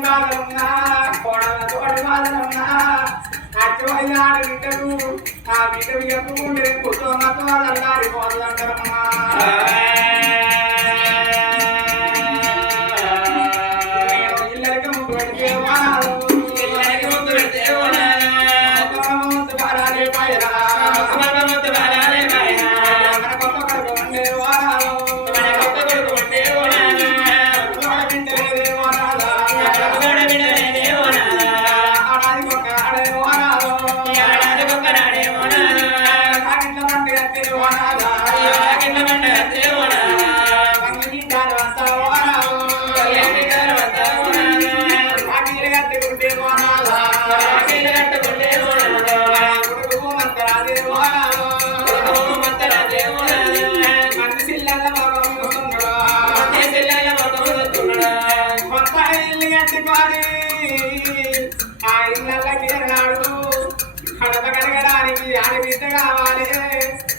బాధలున్నా కోడల తోడి బాధలున్నా అటువంటి బిడ్డలు ఆ బిడ్డ ఎక్కుండే కుటుంబంతో అల్లారి పోదంటారమ్మా ఇల్లరికి పైరా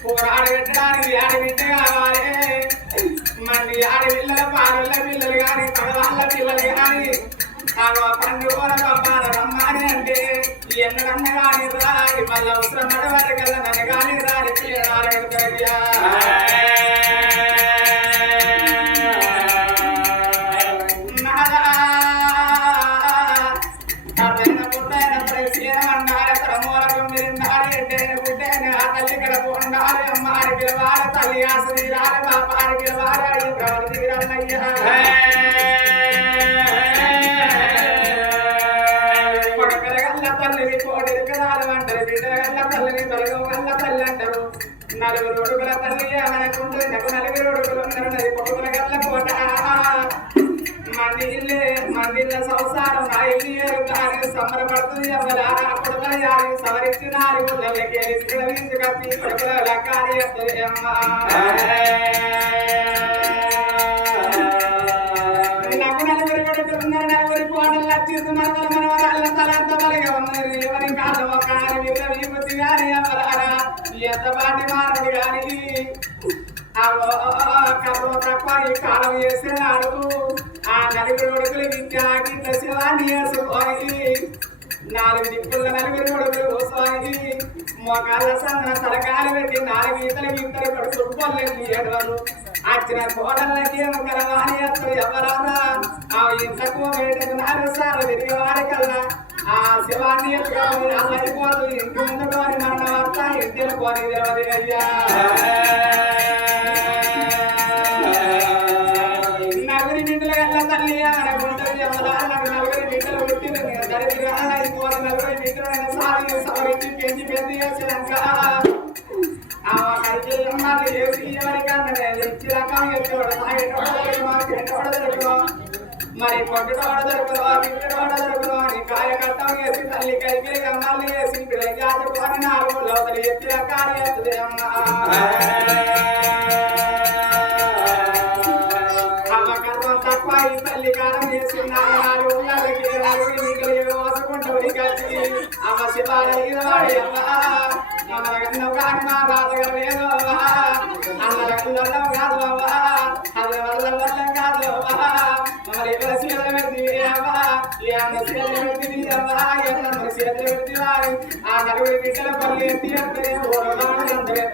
పోరాడు పెట్టడానికి ఆడబిడ్డ కావాలి. మంది ఆడపిల్లల పాడల పిల్లలు కానీ పడవాళ్ళ పిల్లలు కానీ ఆ పండు అంటే ఎన్నడన్న కానీ రాని మళ్ళీ అవసరం పడవరకల్లా నన్ను కానీ రాని నాదా నలుగురు ఉడుకుల తల్లి మనకుంటుంది నలుగురు ఉడుకులు ఉన్నారు నది కొడుకుల గల్ల కోట మందిలే మందిల సంసారం నా ఇల్లు సంబరపడుతుంది ఎవరారా కొడుకుల యారి సవరించినారు ఊళ్ళకి ఇక్కడ తీసుకొచ్చి కొడుకుల నాకు నలుగురు కొడుకులు నలుగురు కోడలు వచ్చింది మనవల మనవరాళ్ళ తలంత బలిగా ఉన్నారు ఎవరి కాలం ఒక ఎంత బాటి మారడు కానీ కర్మ తక్కువ ఈ కాలం చేసినాడు ఆ నలుగురు ఉడుకులు విద్యా గిట్ల శివాన్ని నాలుగు దిక్కుల నలుగురు ఉడుకులు కోసానికి మొగాళ్ళ సన్న తలకాలు పెట్టి నాలుగు ఈతలు ఇద్దరు కొడుకు పొల్లెళ్ళు ఏడవారు అచ్చిన కోడళ్ళకి కలవాలి అత్తరు ఎవరాదా ఆ ఇంతకు వేటకు నాలుగు సార్లు తిరిగి వారికల్లా ఆ శివాన్ని అల్లడిపోదు ఇంటి ముందు అని మరణ వార్త ఇంటిలో కోరి దేవది అయ్యా పుట్టిన దరిద్ర అయిపోవాలి నలుగురి బిడ్డలైన సారి సవరించి పెంచి పెద్ద చేసినాక ఆ. కడికి అమ్మాలి వేసి ఎవరికన్నా ఇచ్చి రకం ఎత్తోడ తాగేటోడ మాకేటోడ దొరుకులో మరి పొట్టుటోడ దొరుకులో బిడ్డటోడ దొరుకులో అని కాయ కట్టం వేసి తల్లి కైకి అమ్మాలి వేసి పిల్ల జాతుకొని నాలుగు లోపలి ఎత్తి రకాలు ఎత్తుదే అమ్మా అమ్మ ఆ నలుగురి బిడ్డల పల్లి ఎత్తి ఎత్తే ఊరలో అందరూ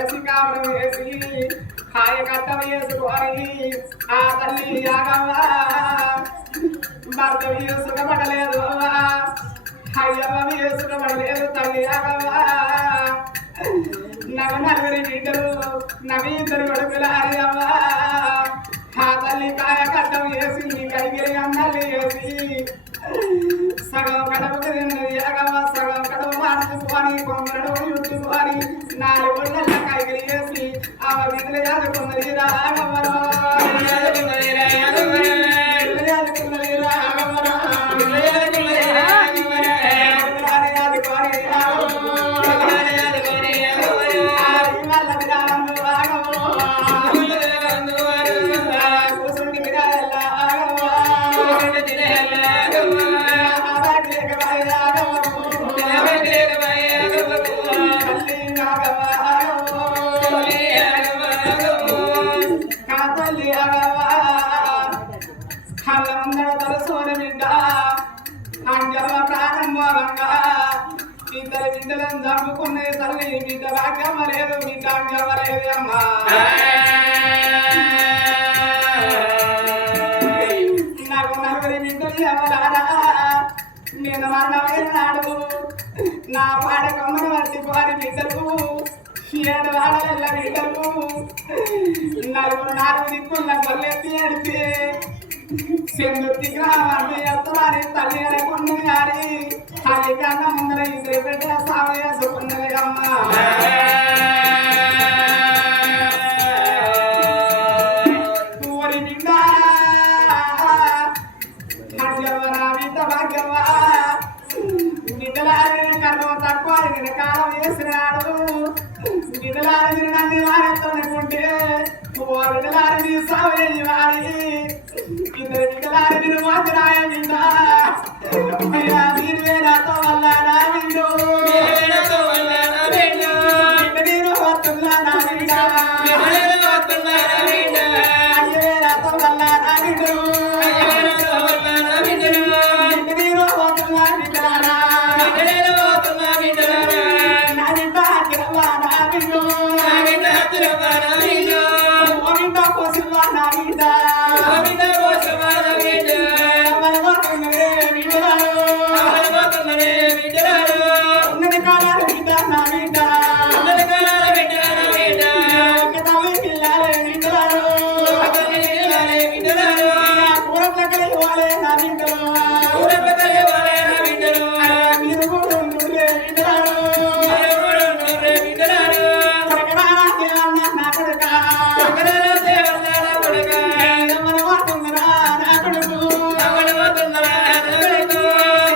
కలిసి కావడం వేసి హాయ కట్టం వేసుకొని ఆ తల్లి యాగవ్వా భర్త వేసుకబడలేదు అయ్యవ్వ వేసుకబడలేదు తల్లి యాగవ్వా నవ నలుగురి బిడ్డలు నవి ఇద్దరు కొడుకులు హరియవ్వా ఆ తల్లి కాయ కట్టం వేసి కడిగిరి అన్నల్లి వేసి సగం కడపకు తిన్నది అగవ సగం కడప మార్చుకొని కొంగడు యుట్టుకొని నాలుగు కైకిలి విధులు ఆమె బిడ్డలు చదువుకున్నది తల్లి బిడ్డ భాగ్యమ లేదు బిడ్డ అంగమ లేదు అమ్మా నాకు నలుగురి బిడ్డలు ఎవరారా నేను మరణమైన నాడు నా పాడ కొమ్మను వచ్చి బిడ్డలు ఏడు వాడల బిడ్డలు నలుగురు నాలుగు దిక్కుల గొల్లెత్తి అడితే సెందుర్తి గ్రామాన్ని ఎత్తవారి తల్లి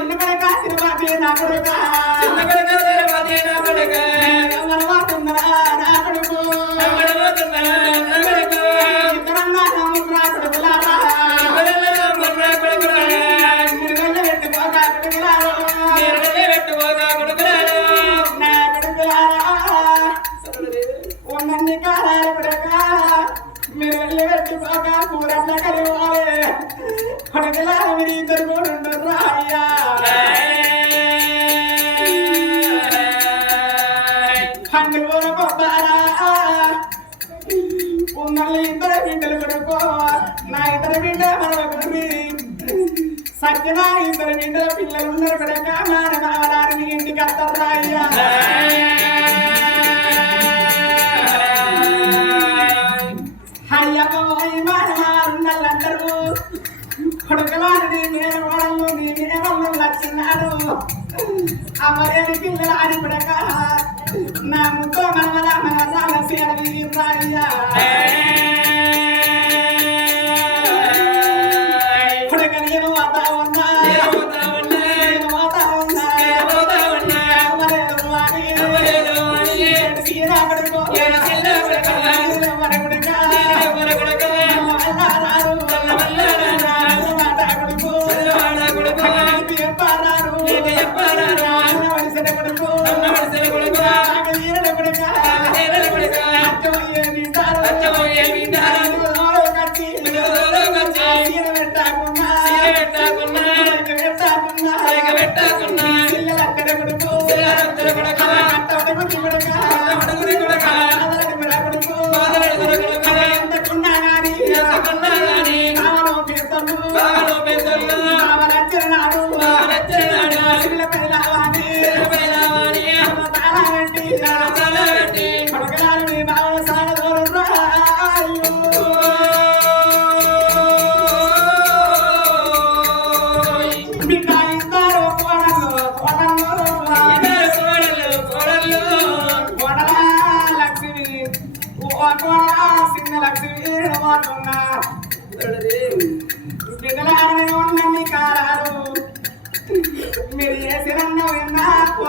నా కొడుక చిన్న కొడుక నా కొడుక కొడక మీరు వెళ్ళి పెట్టుకోక కూరట్ల కలివాలి. కొడుకులారా మీరు ఇద్దరు కూడా ఉండరు అయ్యా పండుగ పొద్దారా ఉన్నల్ని ఇద్దరు బిడ్డలు కొడుకో నా ఇద్దరు బిడ్డ ఇద్దరు బిడ్డల పిల్లలు ఉన్నారు కొడక మాన ఇంటికి వస్తారా అయ్యా లచ్చినాడు అమ్మలేని పిల్లలు ఆడి కొడక నా ముద్ద మనవల మనసాల సేవలి రాయ్యా పెట్టాకున్నా పెట్టాకున్నా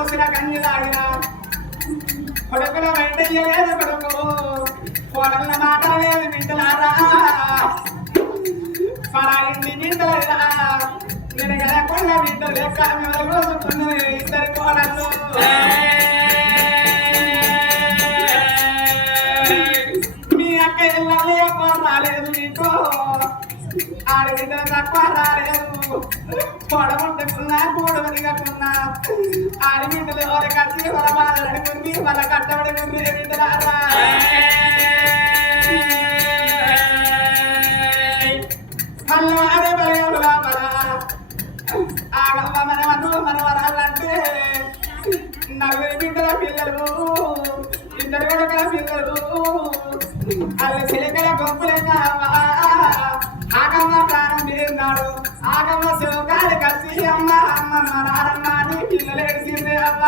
విన్నా కోసిన కన్ను కొడుకుల వెంట చేయలేదు కొడుకు. కోడల మాట లేదు బిడ్డలారా. పరా ఇంటి బిడ్డలేదా నేను కలగొండ బిడ్డలు లెక్క రోజుకున్నది ఇద్దరు కోడలు మీ అక్క ఇళ్ళని ఎక్కువ రాలేదు మీకు ఆడబిడ్డలు తక్కువ రాలేదు. పొడగొట్టుకున్నా కూడా ఆడబిడ్డలు ఎవరి కట్టి మన బాధలు ఉంది వాళ్ళ కట్టబడి ఉంది బిడ్డలారా మళ్ళీ అదే లోపల ఆగమ్మ మనవన్ను మనవరాలంటే నలుగురు బిడ్డల పిల్లలు? ఇద్దరు కొడుకుల పిల్లలు అల్లు చిలక ఆగమ్మ శివకాలి కలిసి అమ్మ అమ్మ మా నారమ్మ అని పిల్లలు అమ్మ